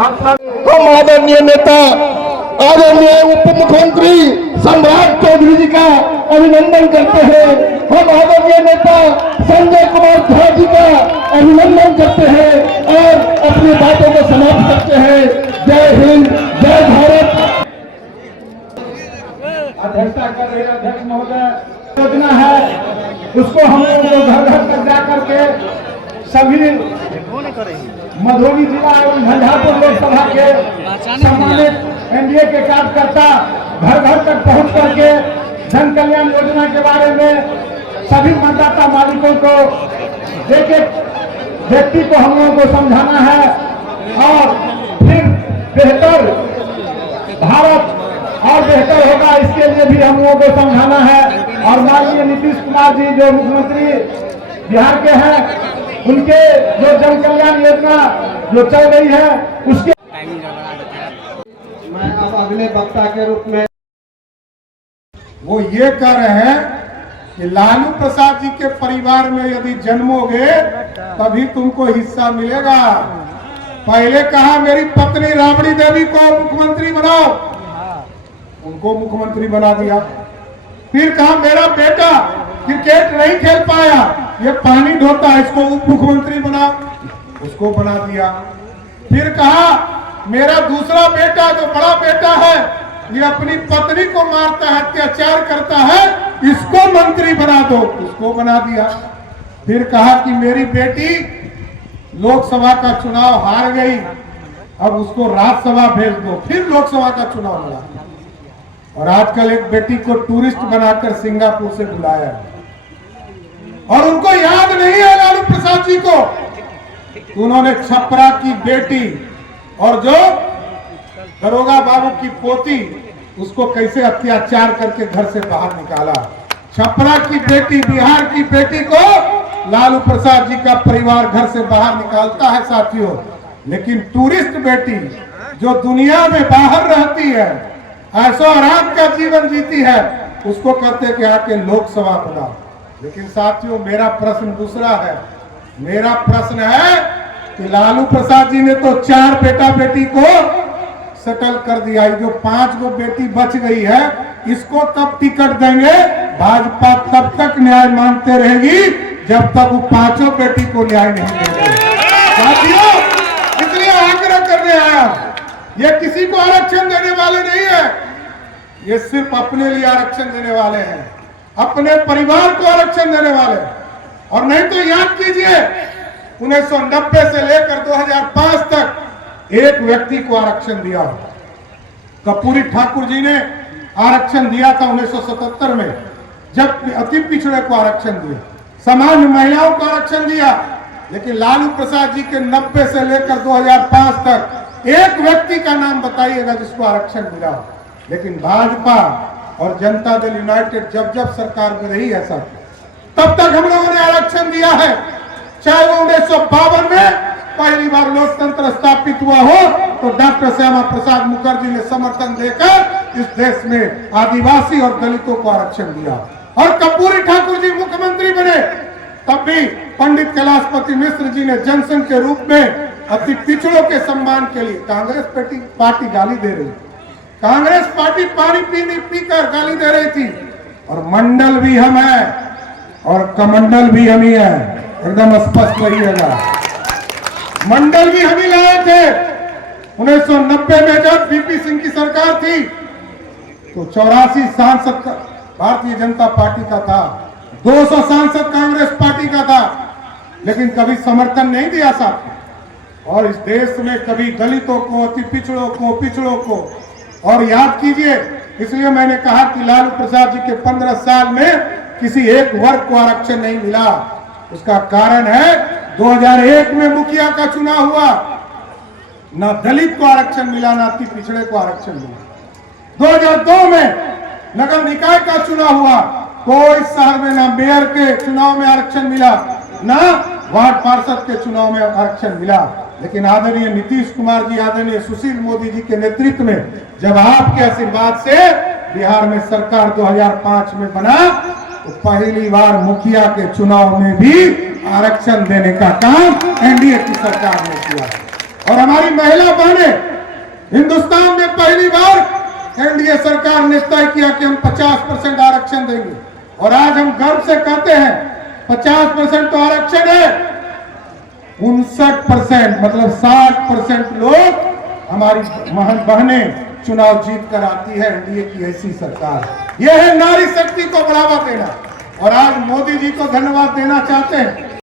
हम आदरणीय नेता आदरणीय उप मुख्यमंत्री सम्राट चौधरी जी का अभिनंदन करते हैं। हम आदरणीय नेता संजय कुमार झा जी का अभिनंदन करते हैं और अपनी बातों को समाप्त करते हैं। जय हिंद, जय भारत। अध्यक्षता कर रहे अध्यक्ष महोदय योजना है, उसको हम लोग घर घर तक जा करके सभी मधुबनी जिला एवं झंझारपुर लोकसभा के सम्मानित एनडीए के कार्यकर्ता घर घर तक पहुंच करके जन कल्याण योजना के बारे में सभी मतदाता मालिकों को एक एक व्यक्ति को हम लोगों को समझाना है और फिर बेहतर भारत और बेहतर होगा, इसके लिए भी हम लोगों को समझाना है। और माननीय नीतीश कुमार जी जो मुख्यमंत्री बिहार के हैं, उनके जो जन कल्याण योजना जो चल रही है उसके मैं अब अगले वक्ता के रूप में वो ये कह रहे हैं कि लालू प्रसाद जी के परिवार में यदि जन्मोगे तभी तुमको हिस्सा मिलेगा। पहले कहा मेरी पत्नी राबड़ी देवी को मुख्यमंत्री बनाओ, उनको मुख्यमंत्री बना दिया। फिर कहा मेरा बेटा क्रिकेट नहीं खेल पाया, ये पानी ढोता है, इसको उप मुख्यमंत्री बनाओ, उसको बना दिया। फिर कहा मेरा दूसरा बेटा जो बड़ा बेटा है ये अपनी पत्नी को मारता है, अत्याचार करता है, इसको मंत्री बना दो, उसको बना दिया। फिर कहा कि मेरी बेटी लोकसभा का चुनाव हार गई, अब उसको राज्यसभा भेज दो, फिर लोकसभा का चुनाव लड़ा। और आजकल एक बेटी को टूरिस्ट बनाकर सिंगापुर से बुलाया है और उनको याद नहीं है लालू प्रसाद जी को, उन्होंने छपरा की बेटी और जो दरोगा बाबू की पोती उसको कैसे अत्याचार करके घर से बाहर निकाला। छपरा की बेटी, बिहार की बेटी को लालू प्रसाद जी का परिवार घर से बाहर निकालता है साथियों। लेकिन टूरिस्ट बेटी जो दुनिया में बाहर रहती है, ऐशो आराम का जीवन जीती है, उसको कहते कि आके लोकसभा बनाओ। लेकिन साथियों मेरा प्रश्न दूसरा है। मेरा प्रश्न है कि लालू प्रसाद जी ने तो 4 बेटा बेटी को सेटल कर दिया, जो 5 गो बेटी बच गई है इसको तब टिकट देंगे। भाजपा तब तक न्याय मांगते रहेगी जब तक वो 5 बेटी को न्याय नहीं देंगे। साथियों इसलिए आग्रह करने आया, ये किसी को आरक्षण देने वाले नहीं है, ये सिर्फ अपने लिए आरक्षण देने वाले हैं, अपने परिवार को आरक्षण देने वाले। और नहीं तो याद कीजिए 1990 से लेकर 2005 तक एक व्यक्ति को आरक्षण दिया। कर्पूरी ठाकुर जी ने आरक्षण दिया था 1977 में, जब अति पिछड़े को आरक्षण दिया, सामान्य महिलाओं को आरक्षण दिया। लेकिन लालू प्रसाद जी के 90 से लेकर 2005 तक एक व्यक्ति का नाम बताइएगा जिसको आरक्षण मिला। लेकिन भाजपा और जनता दल यूनाइटेड जब जब सरकार में रही है सब तब तक हम लोगों ने आरक्षण दिया है। चाहे वो 1952 में पहली बार लोकतंत्र स्थापित हुआ हो तो डॉक्टर श्यामा प्रसाद मुखर्जी ने समर्थन देकर इस देश में आदिवासी और दलितों को आरक्षण दिया। और कर्पूरी ठाकुर जी मुख्यमंत्री बने तब भी पंडित कैलाशपति मिश्र जी ने जनसंघ के रूप में अति पिछड़ों के सम्मान के लिए कांग्रेस पार्टी गाली दे रही, कांग्रेस पार्टी पानी पीकर गाली दे रही थी। और मंडल भी हम है और कमंडल भी हम ही है, एकदम स्पष्ट रहिएगा। मंडल भी हम ही लाए थे। 1990 में जब बीपी सिंह की सरकार थी तो 84 सांसद भारतीय जनता पार्टी का था, 200 सांसद कांग्रेस पार्टी का था, लेकिन कभी समर्थन नहीं दिया साथ। और इस देश में कभी दलितों को, अति पिछड़ों को और याद कीजिए, इसलिए मैंने कहा कि लालू प्रसाद जी के 15 साल में किसी एक वर्ग को आरक्षण नहीं मिला। उसका कारण है 2001 में मुखिया का चुनाव हुआ, ना दलित को आरक्षण मिला, ना अति पिछड़े को आरक्षण मिला। 2002 में नगर निकाय का चुनाव हुआ, कोई शहर में ना मेयर के चुनाव में आरक्षण मिला, ना वार्ड पार्षद के चुनाव में आरक्षण मिला। लेकिन आदरणीय नीतीश कुमार जी, आदरणीय सुशील मोदी जी के नेतृत्व में जब आपके आशीर्वाद से बिहार में सरकार 2005 में बना तो पहली बार मुखिया के चुनाव में भी आरक्षण देने का काम एनडीए की सरकार ने किया। और हमारी महिला बहनें, हिंदुस्तान में पहली बार एनडीए सरकार ने तय किया कि हम 50% आरक्षण देंगे। और आज हम गर्व से कहते हैं 50% तो आरक्षण है, 59% मतलब 60% लोग हमारी बहनें चुनाव जीत कर आती है एनडीए की ऐसी सरकार। यह है नारी शक्ति को बढ़ावा देना। और आज मोदी जी को धन्यवाद देना चाहते हैं